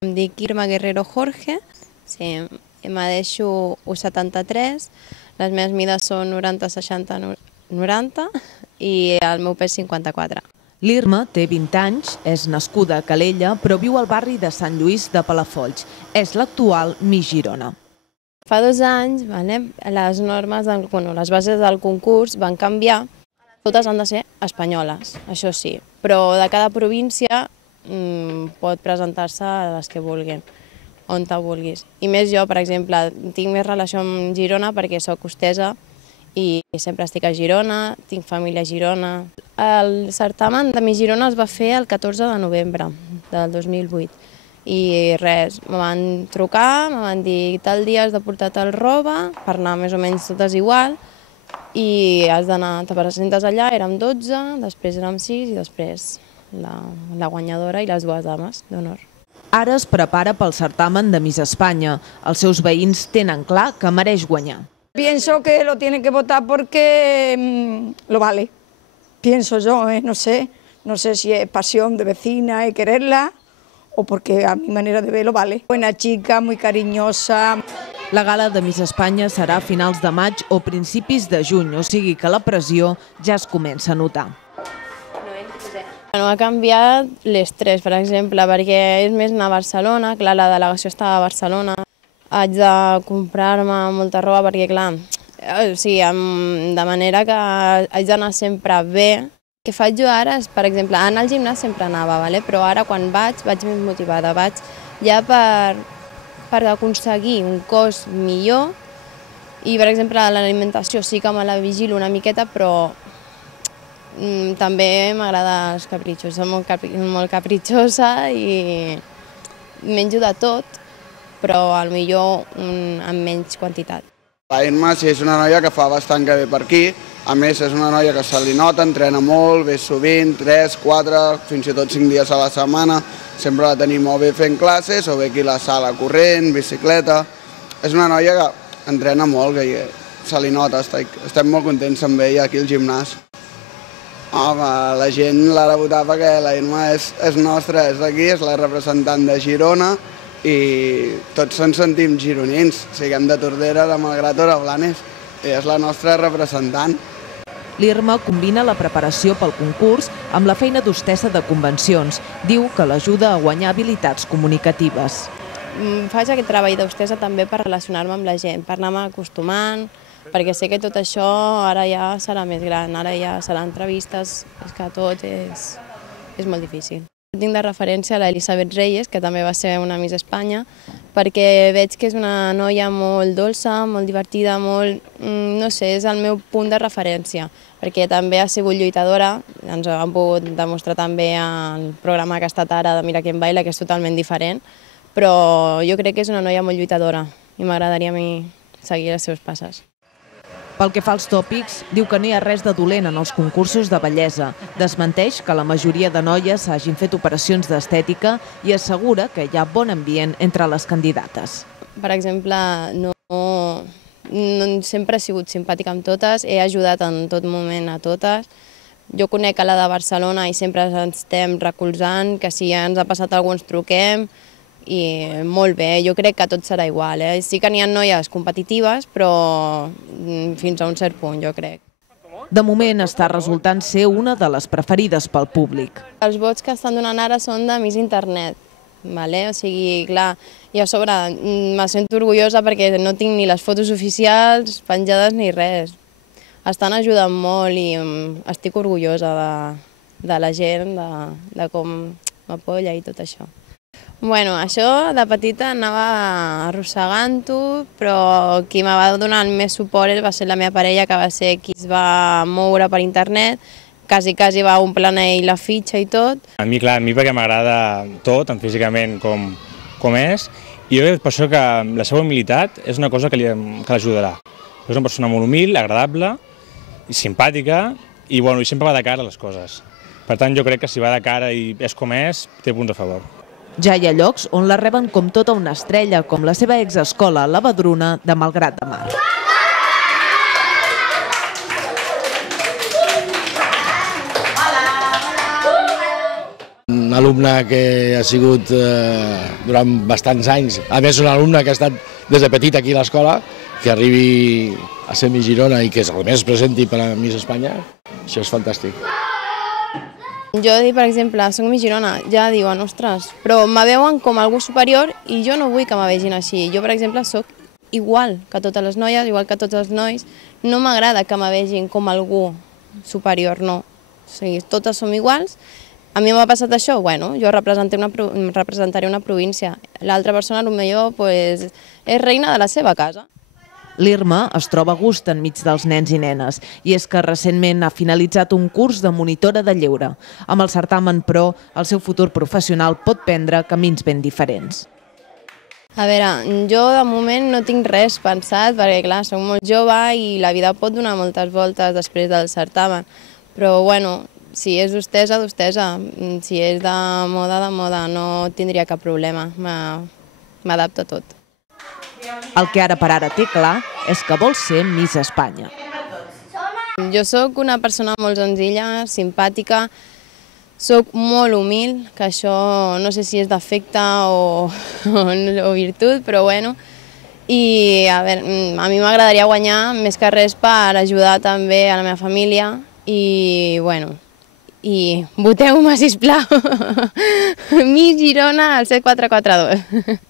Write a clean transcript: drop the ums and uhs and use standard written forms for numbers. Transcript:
Em dic Irma Guerrero Jorge, sí, m'adeixo 1,73, les meves mides són 90, 60, 90 i el meu pes 54. L'Irma té 20 anys, és nascuda a Calella, però viu al barri de Sant Lluís de Palafolls. És l'actual Miss Girona. Fa 2 anys, les normes, les bases del concurs van canviar. Totes han de ser espanyoles, això sí, però de cada província pot presentar-se a les que vulguin, on te vulguis. I més jo, per exemple, tinc més relació amb Girona perquè soc costesa i sempre estic a Girona, tinc família a Girona. El certamen de Miss Girona es va fer el 14 de novembre del 2008 i res, me van trucar, me van dir tal dia has de portar tal roba per anar més o menys totes igual i has d'anar, te presentes allà, érem 12, després érem 6 i després la guanyadora i les 2 dames d'honor. Ara es prepara pel certamen de Miss Espanya. Els seus veïns tenen clar que mereix guanyar. Pienso que lo tiene que votar porque lo vale. Pienso yo, no sé si es pasión de vecina y quererla o porque a mi manera de ver lo vale. Buena chica, muy cariñosa. La gala de Miss Espanya serà a finals de maig o principis de juny, o sigui que la pressió ja es comença a notar. Ha canviat l'estrès, per exemple, perquè és més anar a Barcelona, clar, la delegació estava a Barcelona, haig de comprar-me molta roba perquè, clar, de manera que haig d'anar sempre bé. El que faig jo ara és, per exemple, anar al gimnàs sempre anava, però ara quan vaig més motivada, vaig ja per aconseguir un cos millor i, per exemple, l'alimentació sí que me la vigilo una miqueta, però també m'agrada els capritxos, soc molt capritxosa i menjo de tot, però potser amb menys quantitat. La Irma sí, és una noia que fa bastant que ve per aquí, a més és una noia que se li nota, entrena molt, ve sovint, 3, 4, fins i tot 5 dies a la setmana, sempre la tenim o bé fent classes o bé aquí a la sala corrent, bicicleta. És una noia que entrena molt, que se li nota, estem molt contents amb ella aquí al gimnàs. Home, la gent l'ha de votar perquè la Irma és nostra, és d'aquí, és la representant de Girona i tots ens sentim gironins, siguem de Tordera, de Malgrat o de Blanes, i és la nostra representant. L'Irma combina la preparació pel concurs amb la feina d'hostessa de convencions. Diu que l'ajuda a guanyar habilitats comunicatives. Faig aquest treball d'hostessa també per relacionar-me amb la gent, per anar-me acostumant, perquè sé que tot això ara ja serà més gran, ara ja serà entrevistes, és que tot és molt difícil. Tinc de referència a l'Elisabet Reyes, que també va ser una Miss Espanya, perquè veig que és una noia molt dolça, molt divertida, no sé, és el meu punt de referència, perquè també ha sigut lluitadora, ens ho han pogut demostrar també al programa que ha estat ara de Mira quién baila, que és totalment diferent, però jo crec que és una noia molt lluitadora i m'agradaria a mi seguir les seves passes. Pel que fa als tòpics, diu que no hi ha res de dolent en els concursos de bellesa. Desmenteix que la majoria de noies hagin fet operacions d'estètica i assegura que hi ha bon ambient entre les candidates. Per exemple, sempre he sigut simpàtica amb totes, he ajudat en tot moment a totes. Jo conec a la de Barcelona i sempre ens estem recolzant, que si ens ha passat alguna cosa ens truquem, i molt bé, jo crec que tot serà igual. Sí que n'hi ha noies competitives, però fins a un cert punt, jo crec. De moment està resultant ser una de les preferides pel públic. Els vots que estan donant ara són de Miss Internet, o sigui, clar, i a sobre me sento orgullosa perquè no tinc ni les fotos oficials penjades ni res. Estan ajudant molt i estic orgullosa de la gent, de com m'apoya i tot això. Bueno, això de petita anava arrossegant-ho, però qui me va donar més suport va ser la meva parella, que va ser qui es va moure per internet, quasi va omplir la fitxa i tot. A mi perquè m'agrada tot, tant físicament com és, i jo crec per això que la seva humilitat és una cosa que l'ajudarà. És una persona molt humil, agradable, i simpàtica, i sempre va de cara a les coses. Per tant, jo crec que si va de cara i és com és, té punts a favor. Ja hi ha llocs on la reben com tota una estrella, com la seva exescola, la Badruna, de Malgrat de Mar. alumne que ha sigut durant bastants anys. A més, un alumne que ha estat des de petit aquí a l'escola, que arribi a ser Miss Girona i que a més es presenti per a Miss Espanya, això és fantàstic. Jo, per exemple, soc Miss Girona, ja diuen, ostres, però me veuen com algú superior i jo no vull que me vegin així. Jo, per exemple, soc igual que totes les noies, igual que tots els nois. No m'agrada que me vegin com algú superior, no. O sigui, totes som iguals. A mi m'ha passat això, bueno, jo representaré una província. L'altra persona, potser, és reina de la seva casa. L'Irma es troba a gust enmig dels nens i nenes i és que recentment ha finalitzat un curs de monitora de lleure. Amb el certamen, però, el seu futur professional pot prendre camins ben diferents. A veure, jo de moment no tinc res pensat perquè, clar, soc molt jove i la vida pot donar moltes voltes després del certamen. Però, bueno, si és d'hostessa, d'hostessa. Si és de moda, no tindria cap problema. M'adapto a tot. El que ara per ara té clar és que vol ser Miss Espanya. Jo sóc una persona molt senzilla, simpàtica, sóc molt humil, que això no sé si és defecte o virtut, però bueno. I a mi m'agradaria guanyar més que res per ajudar també a la meva família i bueno, i voteu-me, sisplau. Miss Girona al 7442.